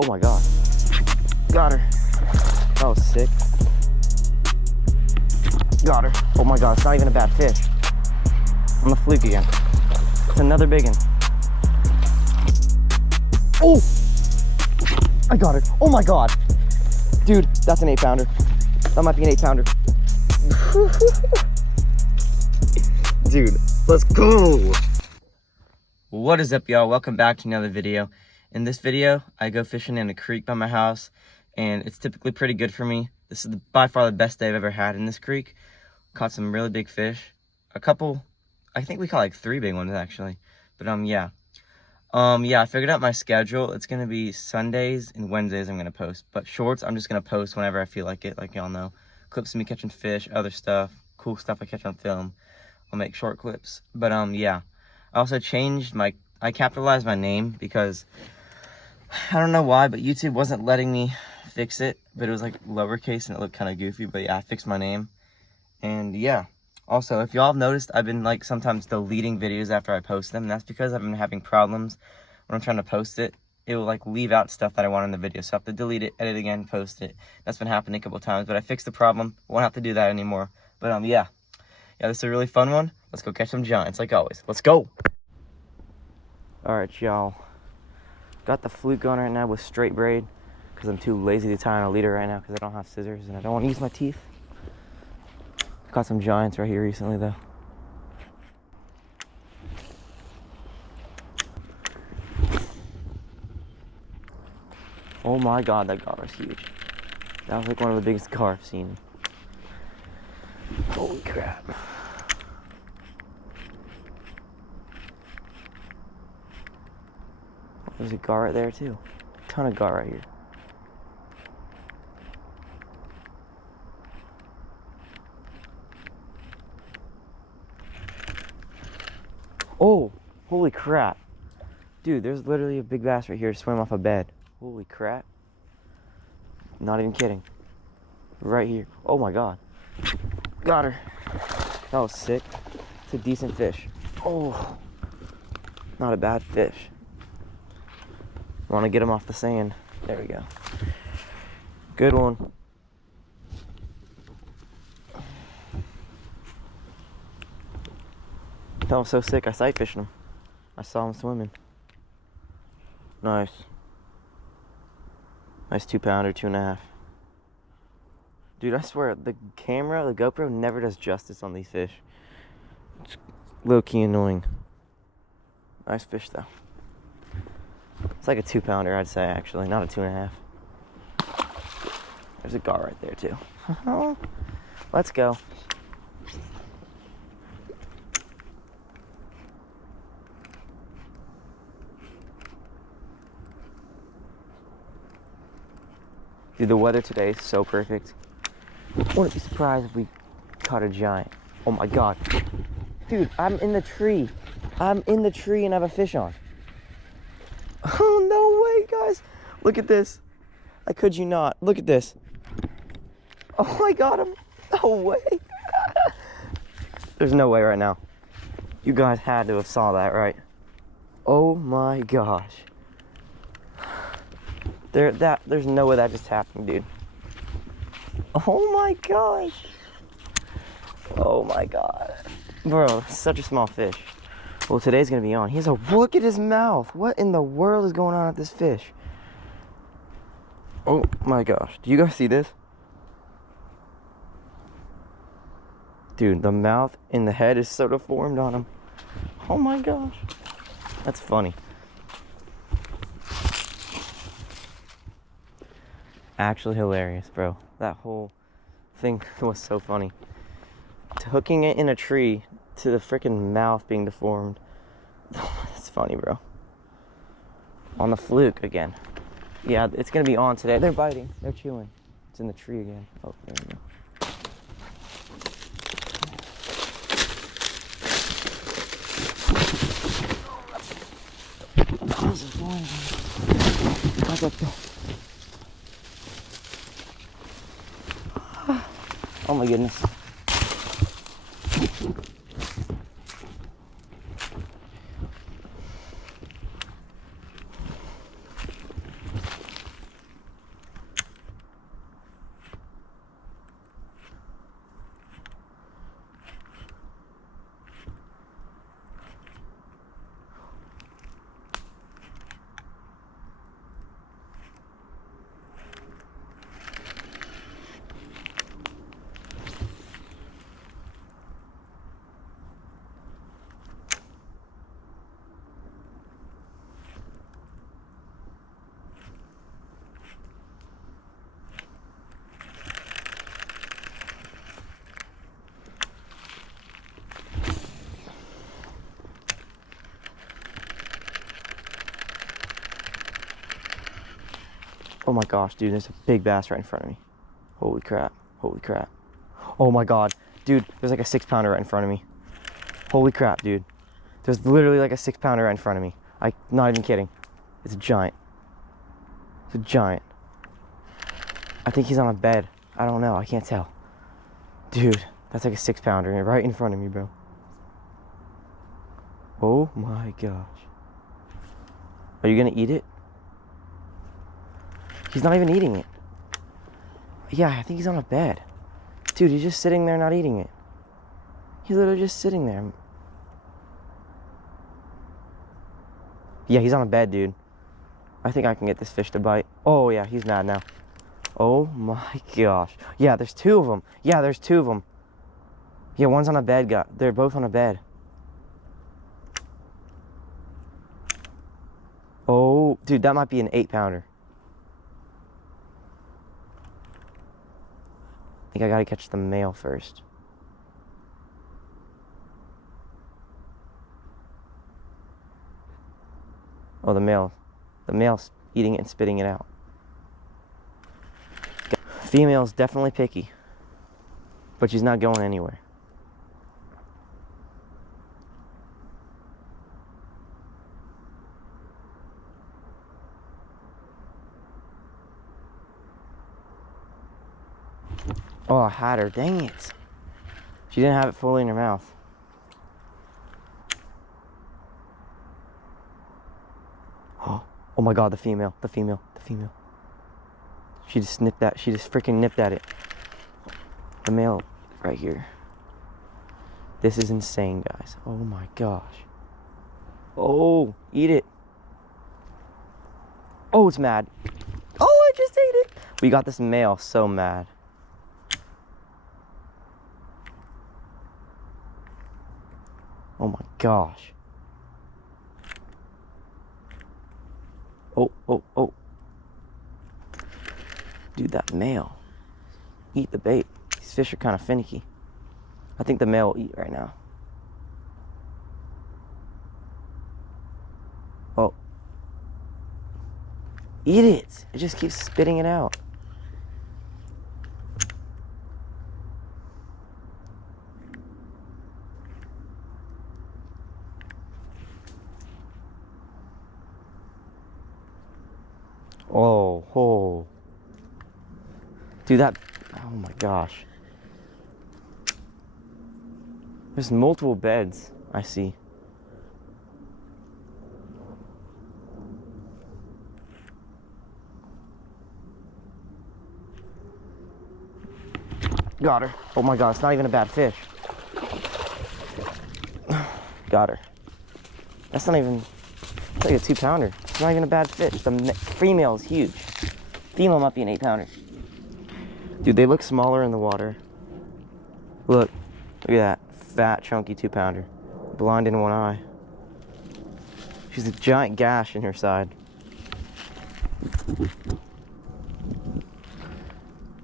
Oh my god. Got her. That was sick. Got her. Oh my god, it's not even a bad fish. On the fluke again. It's another big one. Oh! I got her. Oh my god. Dude, that's an 8-pounder. That might be an 8-pounder. Dude, let's go. What is up, y'all? Welcome back to another video. In this video, I go fishing in a creek by my house, and it's typically pretty good for me. This is by far the best day I've ever had in this creek. Caught some really big fish. A couple, I think we caught like 3 big ones actually. But yeah, I figured out my schedule. It's gonna be Sundays and Wednesdays I'm gonna post, but shorts I'm just gonna post whenever I feel like it. Like y'all know, clips of me catching fish, other stuff, cool stuff I catch on film. I'll make short clips. But yeah, I also changed I capitalized my name because I don't know why, but YouTube wasn't letting me fix it, but it was like lowercase and it looked kind of goofy. But yeah, I fixed my name. And yeah, also, if y'all have noticed, I've been like sometimes deleting videos after I post them. That's because I've been having problems when I'm trying to post it. It will like leave out stuff that I want in the video, so I have to delete it, edit again, post it. That's been happening a couple times, but I fixed the problem. Won't have to do that anymore. But yeah, this is a really fun one. Let's go catch some giants like always. Let's go. All right, y'all. Got the fluke on right now with straight braid because I'm too lazy to tie on a leader right now because I don't have scissors and I don't want to use my teeth. Caught some giants right here recently though. Oh my god, that gar was huge. That was like one of the biggest gar I've seen. Holy crap. There's a gar right there too. Ton of gar right here. Oh, holy crap. Dude, there's literally a big bass right here swimming off a bed. Holy crap. Not even kidding. Right here. Oh my god. Got her. That was sick. It's a decent fish. Oh, not a bad fish. Want to get him off the sand. There we go. Good one. That was so sick. I sight fished him. I saw him swimming. Nice. Nice 2-pounder, 2.5. Dude, I swear, the camera, the GoPro never does justice on these fish. It's low-key annoying. Nice fish, though. It's like a 2-pounder, I'd say, actually, not a 2.5. There's a gar right there, too. Let's go. Dude, the weather today is so perfect. Wouldn't be surprised if we caught a giant. Oh my god. Dude, I'm in the tree. I'm in the tree and I have a fish on. Oh, no way, guys. Look at this. I could you not. Look at this. Oh, I got him. No way. There's no way right now. You guys had to have saw that, right? Oh my gosh. There's no way that just happened, dude. Oh my gosh. Oh my god. Bro, such a small fish. Well, today's gonna be on. Look at his mouth. What in the world is going on with this fish? Oh my gosh. Do you guys see this? Dude, the mouth and the head is so deformed on him. Oh my gosh. That's funny. Actually hilarious, bro. That whole thing was so funny. Hooking it in a tree to the freaking mouth being deformed. That's funny, bro. On the fluke again. Yeah, it's gonna be on today. They're biting. They're chewing. It's in the tree again. Oh, there we go. Oh my goodness. Oh my gosh, dude, there's a big bass right in front of me. Holy crap, holy crap. Oh my God, dude, there's like a 6-pounder right in front of me. Holy crap, dude. There's literally like a 6-pounder right in front of me. I'm not even kidding. It's a giant. It's a giant. I think he's on a bed. I don't know, I can't tell. Dude, that's like a 6-pounder right in front of me, bro. Oh my gosh. Are you gonna eat it? He's not even eating it. Yeah, I think he's on a bed. Dude, he's just sitting there not eating it. He's literally just sitting there. Yeah, he's on a bed, dude. I think I can get this fish to bite. Oh yeah, he's mad now. Oh my gosh. Yeah, there's 2 of them. Yeah, there's 2 of them. Yeah, one's on a bed. They're both on a bed. Oh, dude, that might be an 8-pounder. I think I gotta catch the male first. Oh, the male's eating it and spitting it out. Female's definitely picky, but she's not going anywhere. Oh, I had her. Dang it. She didn't have it fully in her mouth. Oh my God, the female. She just nipped that. She just freaking nipped at it. The male right here. This is insane, guys. Oh my gosh. Oh, eat it. Oh, it's mad. Oh, I just ate it. We got this male so mad. Oh my gosh. Oh. Dude, that male. Eat the bait. These fish are kind of finicky. I think the male will eat right now. Oh. Eat it. It just keeps spitting it out. Oh. Dude, oh my gosh. There's multiple beds, I see. Got her. Oh my God, it's not even a bad fish. Got her. That's not even, it's like a 2-pounder. It's not even a bad fish. The female is huge. Female might be an 8-pounder. Dude, they look smaller in the water. Look at that fat, chunky 2-pounder. Blind in one eye. She's a giant gash in her side.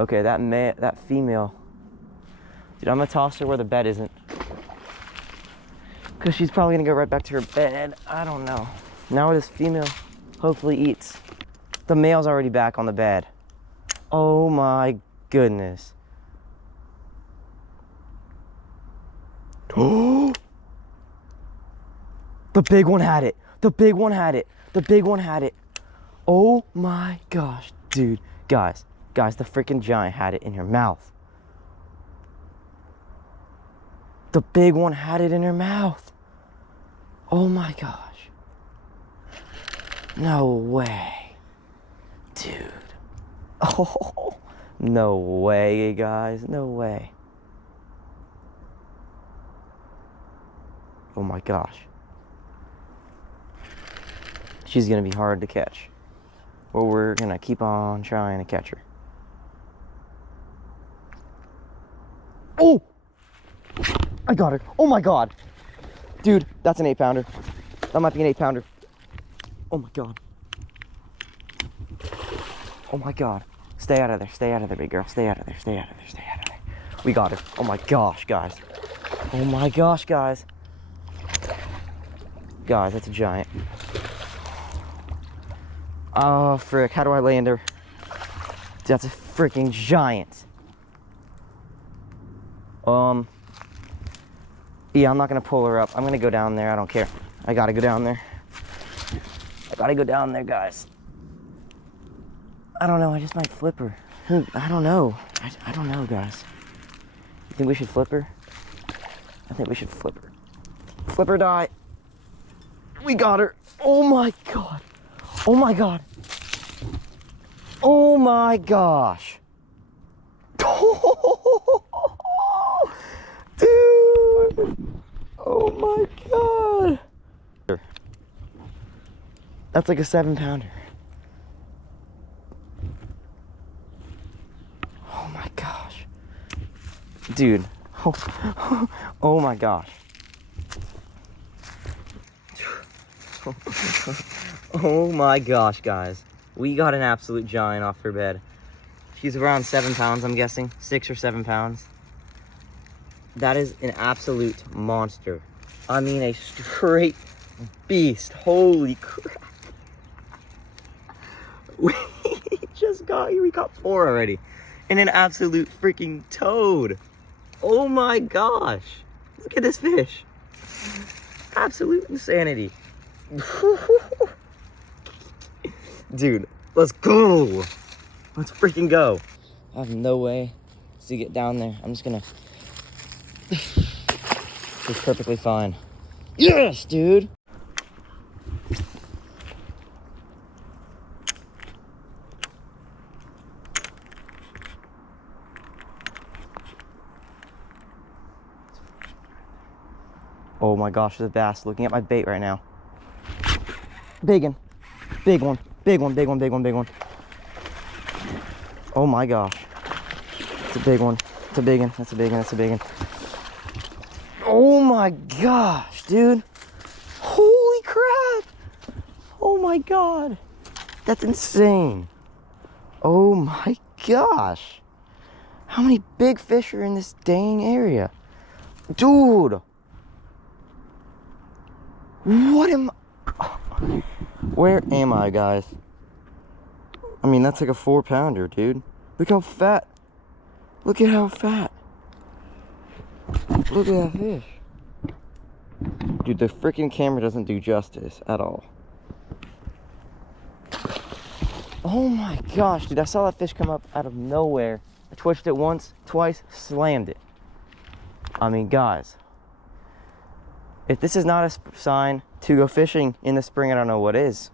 Okay, that female. Dude, I'm gonna toss her where the bed isn't. Because she's probably gonna go right back to her bed. I don't know. Now this female hopefully eats. The male's already back on the bed. Oh my goodness. Oh! The big one had it. The big one had it. The big one had it. Oh my gosh, dude. Guys, the freaking giant had it in her mouth. The big one had it in her mouth. Oh my gosh. No way. Dude. Oh, no way, guys. No way. Oh my gosh. She's gonna be hard to catch. Well, we're gonna keep on trying to catch her. Oh! I got her. Oh my God. Dude, that's an 8-pounder. That might be an 8-pounder. Oh my God. Oh my God. Stay out of there. Stay out of there, big girl. Stay out of there. Stay out of there. Stay out of there. We got her. Oh my gosh, guys. Oh my gosh, guys. Guys, that's a giant. Oh, frick. How do I land her? That's a freaking giant. Yeah, I'm not gonna pull her up. I'm gonna go down there. I don't care. I gotta go down there. I gotta go down there, guys. I don't know. I just might flip her. I don't know. I don't know, guys. You think we should flip her? I think we should flip her. Flip or die. We got her. Oh my God. Oh my God. Oh my gosh. Dude. Oh my God. That's like a 7-pounder. Oh my gosh. Dude. Oh my gosh. Oh my gosh, guys. We got an absolute giant off her bed. She's around 7 pounds, I'm guessing. 6 or 7 pounds. That is an absolute monster. I mean, a straight beast. Holy crap. We just got here. We caught 4 already. And an absolute freaking toad. Oh my gosh. Look at this fish. Absolute insanity. Dude, let's go. Let's freaking go. I have no way to get down there. I'm just gonna... It's perfectly fine. Yes, dude. Oh my gosh, there's a bass looking at my bait right now. Big one. Big one. Big one, big one, big one, big one. Oh my gosh. It's a big one. It's a big one. That's a big one. That's a big one. Oh my gosh, dude. Holy crap. Oh my God. That's insane. Oh my gosh. How many big fish are in this dang area? Dude. What am I? Where am I, guys? I mean, that's like a 4-pounder, dude. Look how fat. Look at how fat. Look at that fish. Dude, the freaking camera doesn't do justice at all. Oh my gosh, dude. I saw that fish come up out of nowhere. I twitched it once, twice, slammed it. I mean, guys. If this is not a sign to go fishing in the spring, I don't know what is.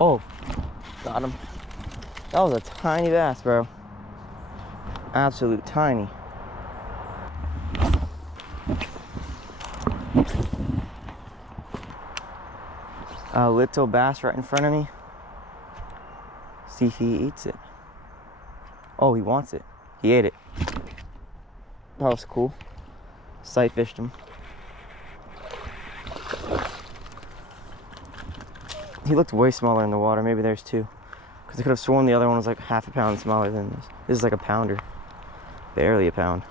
Oh, got him. That was a tiny bass, bro. Absolute tiny. A little bass right in front of me. See if he eats it. Oh, he wants it. He ate it. That was cool. Sight fished him. He looked way smaller in the water. Maybe there's 2. Because I could have sworn the other one was like half a pound smaller than this. This is like a pounder. Barely a pound.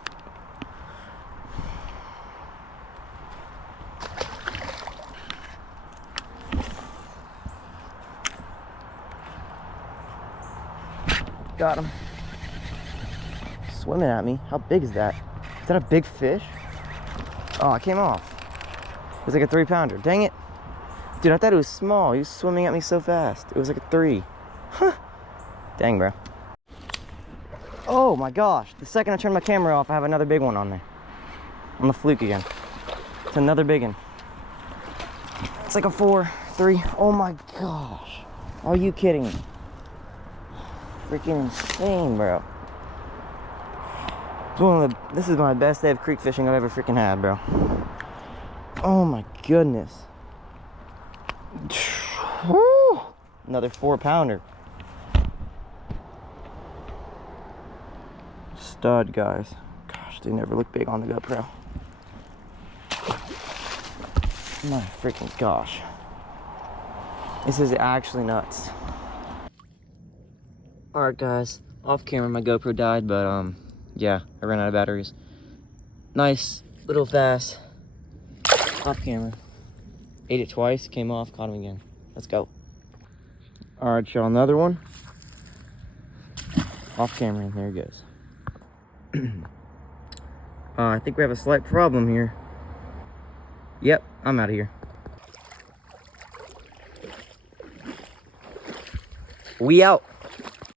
Got him. Swimming at me. How big is that? Is that a big fish? Oh, it came off. It was like a 3-pounder. Dang it. Dude, I thought it was small. He was swimming at me so fast. It was like a 3. Huh. Dang, bro. Oh my gosh. The second I turn my camera off, I have another big one on there. On the fluke again. It's another big one. It's like a 4, 3. Oh my gosh. Are you kidding me? Freaking insane, bro. This is my best day of creek fishing I've ever freaking had, bro. Oh my goodness. Another 4-pounder. Stud, guys. Gosh, they never look big on the GoPro. My freaking gosh. This is actually nuts. Alright, guys. Off camera, my GoPro died, but yeah, I ran out of batteries. Nice little fast off camera. Ate it twice, came off, caught him again. Let's go. All right, y'all, another one. Off camera, there he goes. I think we have a slight problem here. Yep, I'm out of here. We out.